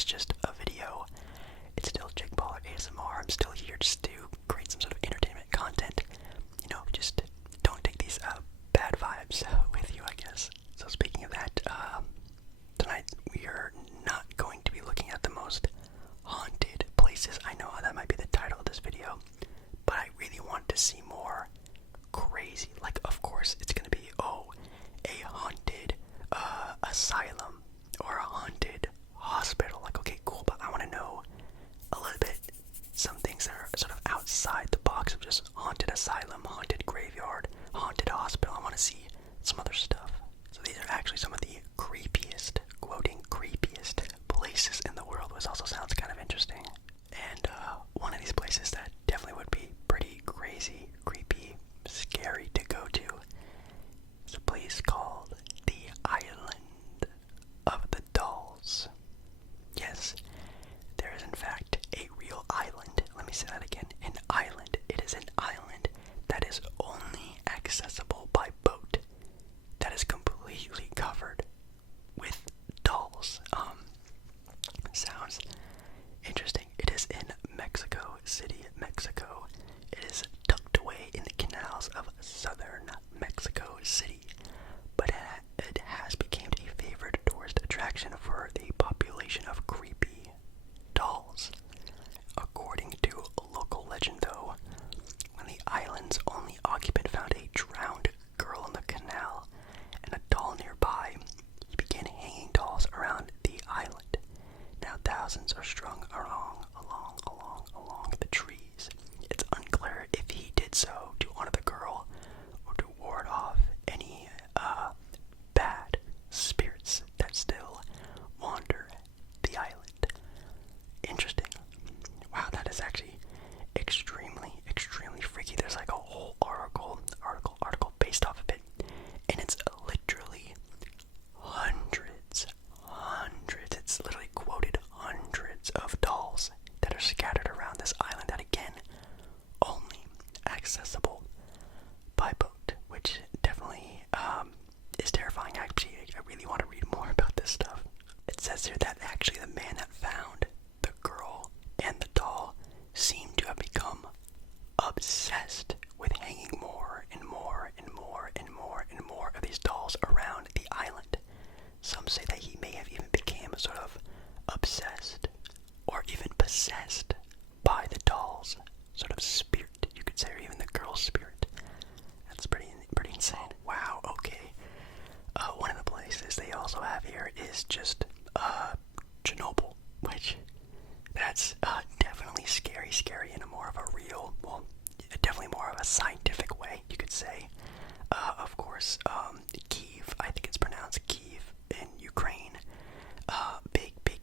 is just a video. It's still Jake Paul ASMR. I'm still here just to create some sort of entertainment content. Just don't take these bad vibes with you, I guess. So speaking of that, tonight we are not going to be looking at the most haunted places. I know that might be the title of this video, but I really want to see more crazy. Like, of course, it's gonna be, a haunted asylum or a haunted hospital. Like, okay, cool, but I want to know a little bit some things that are sort of outside the box of just haunted asylum, haunted graveyard, haunted hospital. I want to see some other stuff. So these are actually some of the creepiest, quoting creepiest places in the world, which also sounds kind of interesting. And one of these places that definitely would be pretty crazy, creepy, scary to go to is a place called the Island of the Dolls. Yes, there is in fact a real island. Let me say that again. An island. It is an island that is only accessible by boat. That is completely covered with dolls. Sounds interesting. It is in Mexico City, Mexico. It is tucked away in the canals of southern Mexico City, but it has become a favorite tourist attraction for the population of creepy dolls. According to local legend, though, when the island's only occupant found a drowned girl in the canal and a doll nearby, he began hanging dolls around the island. Now thousands are strung along the trees. It's unclear if he did so to honor the girl or to ward off any bad spirits that still wander the island. Interesting. Wow, that is actually extremely freaky. There's like a whole article based off of it, and it's literally hundreds. It's literally quoted hundreds of dolls that are scattered around this island that, again, only accessible by boat, which definitely is terrifying. Actually, I really want to read more about this stuff. It says here that actually the man that found the girl and the doll seemed to have become obsessed with hanging more and more of these dolls around the island. Some say that he may have even become sort of obsessed or even possessed by the doll's sort of spirit, you could say, or even the girl's spirit. That's pretty insane. Wow, okay. One of the places they also have here is just Chernobyl, which that's definitely scary in a more of a real, well, definitely more of a scientific way, you could say. Of course, Kyiv, I think it's pronounced Kyiv in Ukraine.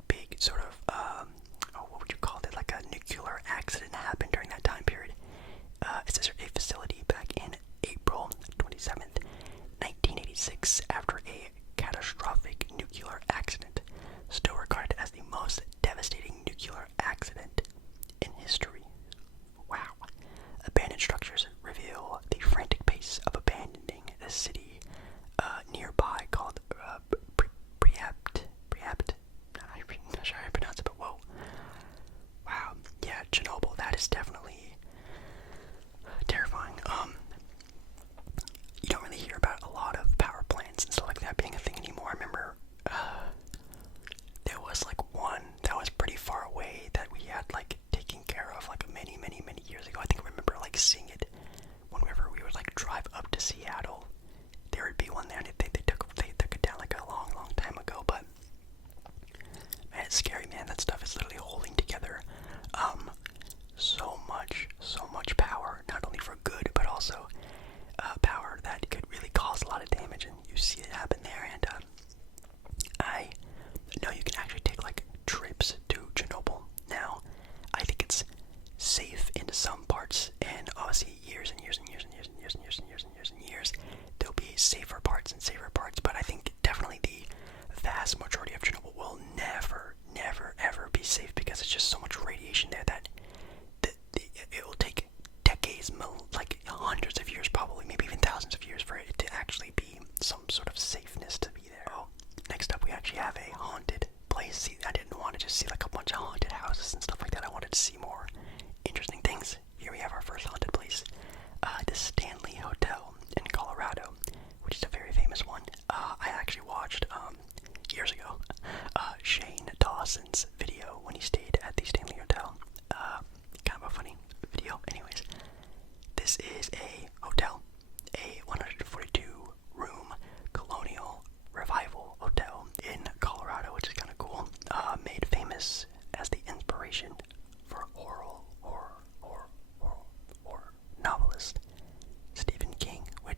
Big sort of, what would you call it? Like a nuclear accident happened during that time period. It says a facility back in April 27th, 1986, after a catastrophic nuclear accident, still regarded as the most devastating nuclear accident in history. Wow. Abandoned structures reveal the frantic pace of abandoning a city nearby called Preapt. I'm not sure how I pronounce it, but whoa. Wow. Yeah, Chernobyl, that is definitely terrifying. You don't really hear about a lot of power plants and stuff like that being a thing anymore. I remember there was like one that was pretty far away that we had like taken care of like many years ago. I think I remember like seeing it whenever we would like drive up to Seattle. There would be one there, and they took it down like a long time ago. But man, it's scary, man. That stuff is literally holding together so much power, not only for good but also power that could really cause a lot of damage, and you see it happen there. And I know you can actually take like trips to Chernobyl now. I think it's safe in some parts, and obviously years there'll be safer parts, but I think definitely the vast majority of Chernobyl will never ever be safe, because it's just so much radiation there that it will take decades, like hundreds of years, probably maybe even thousands of years, for it to actually be some sort of safeness to be there. Oh, next up we actually have a haunted place. See, I didn't want to just see like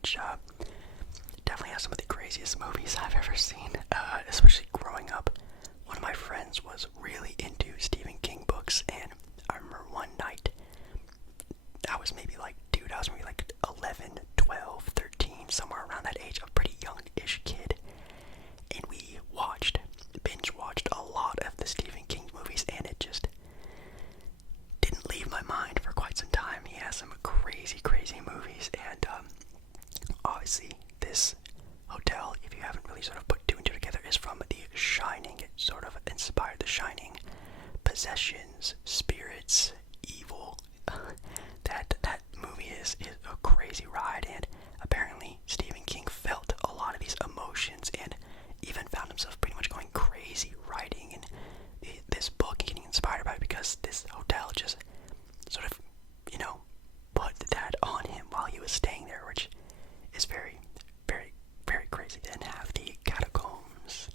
which definitely has some of the craziest movies I've ever seen, especially growing up. One of my friends was really into Stephen King books, and I remember one night, I was maybe like 11, 12, 13, somewhere around that age, a pretty young-ish kid, and we binge-watched a lot of the Stephen King movies, and it just didn't leave my mind for quite some time. He has some crazy, crazy movies, and obviously this hotel, if you haven't really sort of put two and two together, is from The Shining. It sort of inspired The Shining. Possessions, spirits, evil. that movie is a crazy ride, and apparently Stephen King felt a lot of these emotions and even found himself pretty much going crazy writing in this book, getting inspired by it, because this hotel just sort of, put that on him while he was staying there, which is very, very, very crazy. Then have the catacombs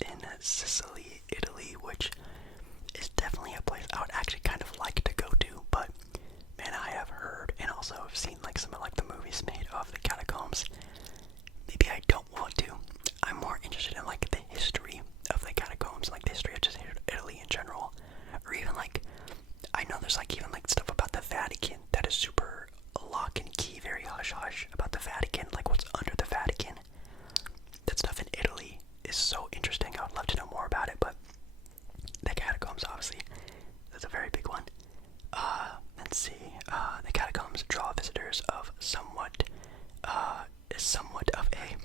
in Sicily, Italy, which is definitely a place I would actually kind of like to go to, but man, I have heard and also have seen like some of like the movies made of the catacombs. Maybe I don't want to. I'm more interested in like the history of the catacombs, like the history of just Italy in general, or even like, I know there's like even like stuff about the Vatican that is super lock and key, very hush hush about the Vatican, like what's under the Vatican. That stuff in Italy is so interesting. I would love to know more about it, but the catacombs, obviously, that's a very big one. Let's see. The catacombs draw visitors of somewhat of a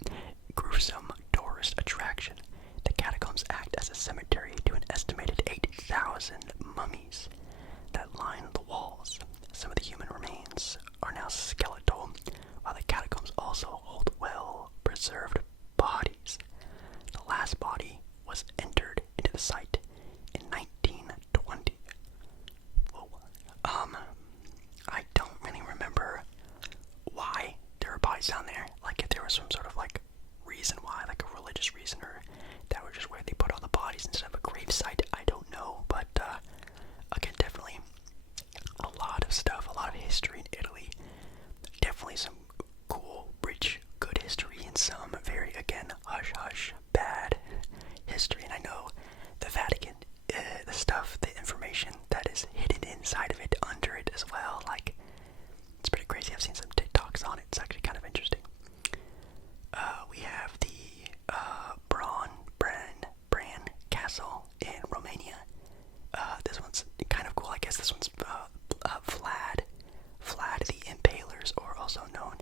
gruesome tourist attraction. The catacombs act as a cemetery to an estimated 8,000 mummies that line the walls. Some of the human remains are now skeletal, while the catacombs also hold well-preserved bodies. The last body was entered into the site in 1920. Whoa. I don't really remember why there were bodies down there. Like if there was some sort of like reason why, like a religious reason, or that was just where they put all the bodies instead of a grave site. I don't know, but again, definitely a lot of stuff, a lot of history in Italy. Definitely some cool, rich, good history, and some very, again, hush hush, bad history. And I know the Vatican, the stuff, the information that is hidden inside of it, under it as well. Like, it's pretty crazy. I've seen some TikToks on it. It's actually kind of interesting. We have the Bran Castle in Romania. This one's kind of cool. I guess this one's Vlad the Impalers, or also known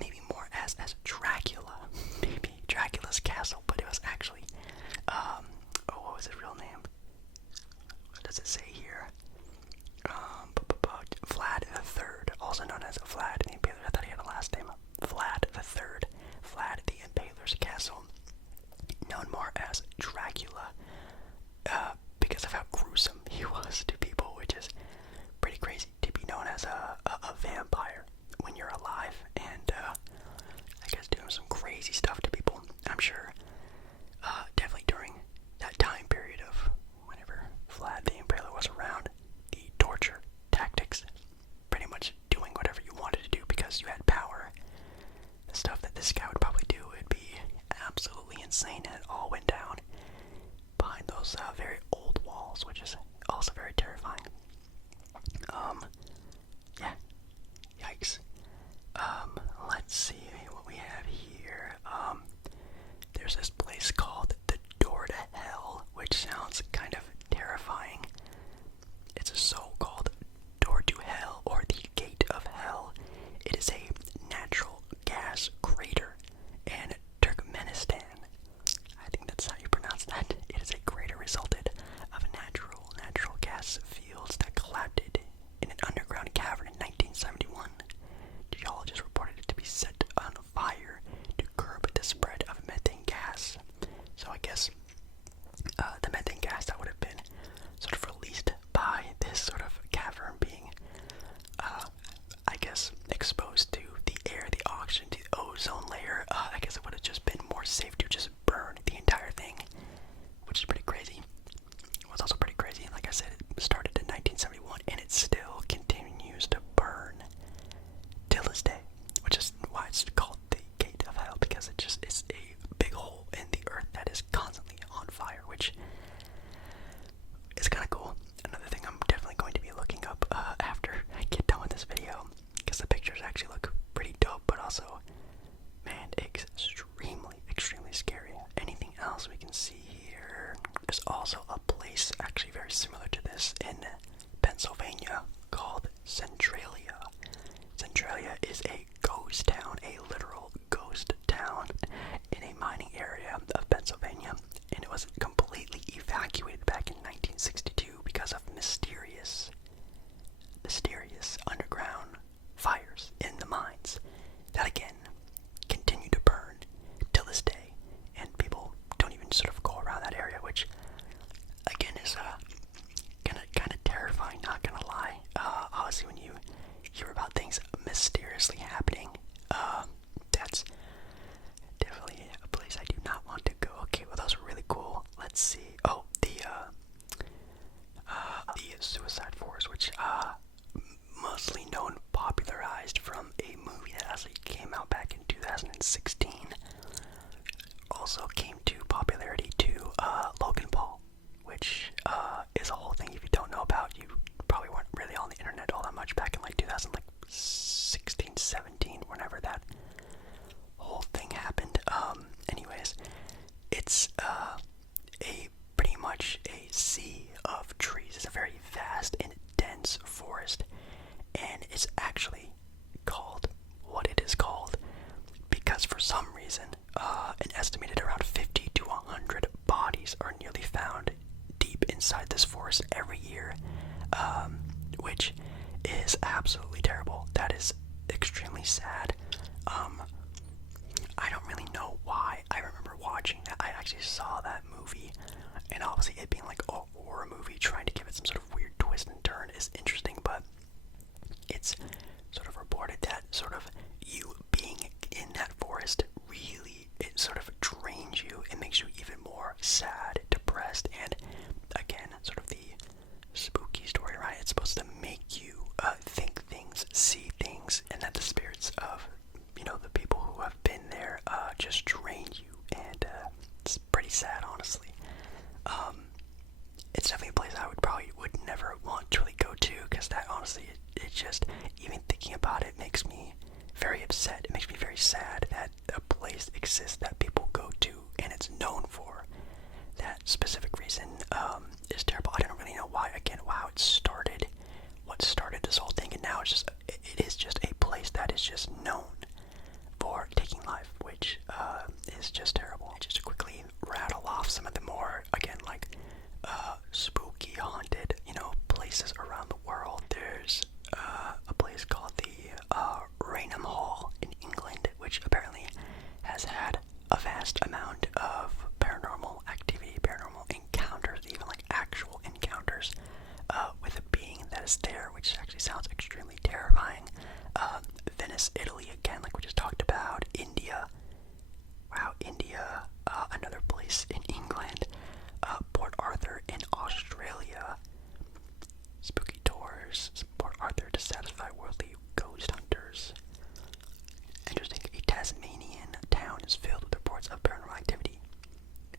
maybe more as Dracula. Maybe Dracula's castle, but it was actually, what was his real name? What does it say here? Vlad the Third, also known as Vlad the Impaler. I thought he had a last name. Vlad the Third. Vlad the Impaler's castle, known more as Dracula, because of how gruesome he was to people, which is pretty crazy to be known as a vampire when you're alive, and I guess doing some crazy stuff to people. I'm sure definitely during that time period of whenever Vlad the Impaler was around, the torture tactics, pretty much doing whatever you wanted to do because you had power. The stuff that this guy would probably do would be absolutely insane, and it all went down behind those very old walls, which is also very terrifying. Yeah, yikes. Let's see what we have here. There's this place called the Door to Hell, which sounds kind of terrifying. It's a so-called Door to Hell, or the Gate of Hell. It is a natural gas crater in Turkmenistan. I think that's how you pronounce that. It is a crater resulted of natural gas fields that collapsed in an underground cavern in 1971. Geologists reported it to be set on fire to curb the spread of methane gas. So I guess the methane gas that would have been sort of released by this sort of cavern being, I guess, exposed to the air, the oxygen, the ozone layer, I guess it would have just been more safe to just burn the entire thing, which is pretty crazy. It was also pretty crazy, like I said, it started in 1971, and it still continues to burn till this day, which is is a ghost town, a literal ghost town in a mining area of Pennsylvania, and it was completely evacuated back in 1962 because of mysterious underground fires in the mines that again continue to burn till this day, and people don't even sort of go around that area, which again is kind of terrifying, not gonna lie. Obviously when you hear about things mysteriously happening, that's definitely a place I do not want to go. Okay, well those are really cool. Let's see. Oh, the Suicide Force, which mostly known, popularized from a movie that actually came out back in 2016. Also came to popularity to Logan Paul, which is a whole thing. If you don't know about, you probably weren't really on the internet all that much back in like 2016, 17, whenever that whole thing happened. Anyways, it's a pretty much a sea of trees. It's a very vast and dense forest, and it's actually called what it is called because for some reason, an estimated around 50 to 100 bodies are nearly found deep inside this forest every year, which is absolutely terrible. That is extremely sad. I don't really know why. I remember watching that. I actually saw that movie, and obviously it being like a horror movie, trying to give it some sort of weird twist and turn is interesting, but it's sort of reported that sort of you being in that forest really, it sort of drains you. It makes you even more sad, depressed, and again, sort of the spooky story, right? It's supposed to make you think things, see things, and that the spirits of, the people who have been there just drain you, and it's pretty sad, honestly. It's definitely a place I would never want to really go to, because that honestly, it just, even thinking about it makes me very upset. It makes me very sad that a place exists that people go to, and it's known for that specific reason is terrible. I don't really know why, again, how it started, what started this whole thing, and now it is just a place that is just known for taking life, which is just terrible. Just to quickly rattle off some of the more, again, like spooky, haunted, places around the world. There's a place called the Raynham Hall in England, which apparently has had a vast amount of paranormal activity, paranormal encounters, even like actual encounters with a being that is there, which actually sounds extremely terrifying. Venice, Italy, again, like we just talked about. India. Wow, India. Another place in England. Port Arthur in Australia. Spooky tours. Port Arthur to satisfy worldly ghost hunters. Interesting. A Tasmanian town is filled with reports of paranormal activity,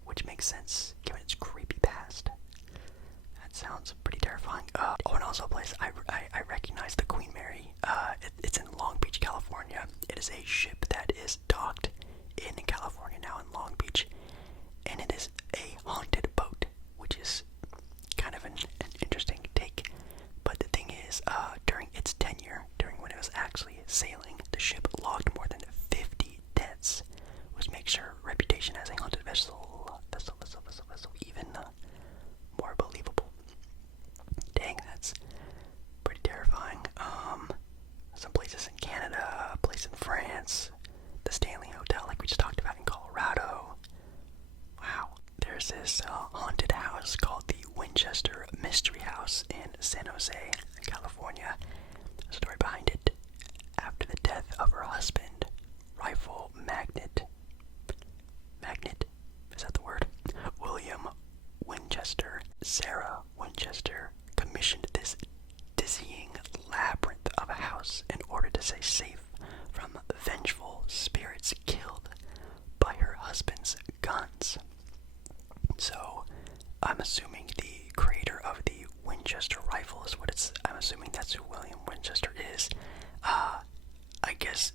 which makes sense given its creepy past. That sounds pretty terrifying. And also a place I recognize, the Queen Mary. It's in Long Beach, California. It is a ship that is docked in California now, in Long Beach, and it is a haunted boat, which is kind of an interesting take. But the thing is, during its tenure, during when it was actually sailing, the ship logged more than 50 deaths, which makes her reputation as a haunted vessel even more believable. Dang, that's pretty terrifying. Some places in Canada, a place in France, the Stanley Hotel, like we just talked about, in Colorado. Wow. There's this haunted house called the Winchester Mystery House in San Jose, California. The story behind it: after the death of her husband, rifle magnate, is that the word? William Winchester, Sarah Winchester commissioned this dizzying labyrinth of a house in order to stay safe from vengeful spirits killed by her husband's guns. So, I'm assuming the creator of the Winchester rifle is I'm assuming that's who William Winchester is. I guess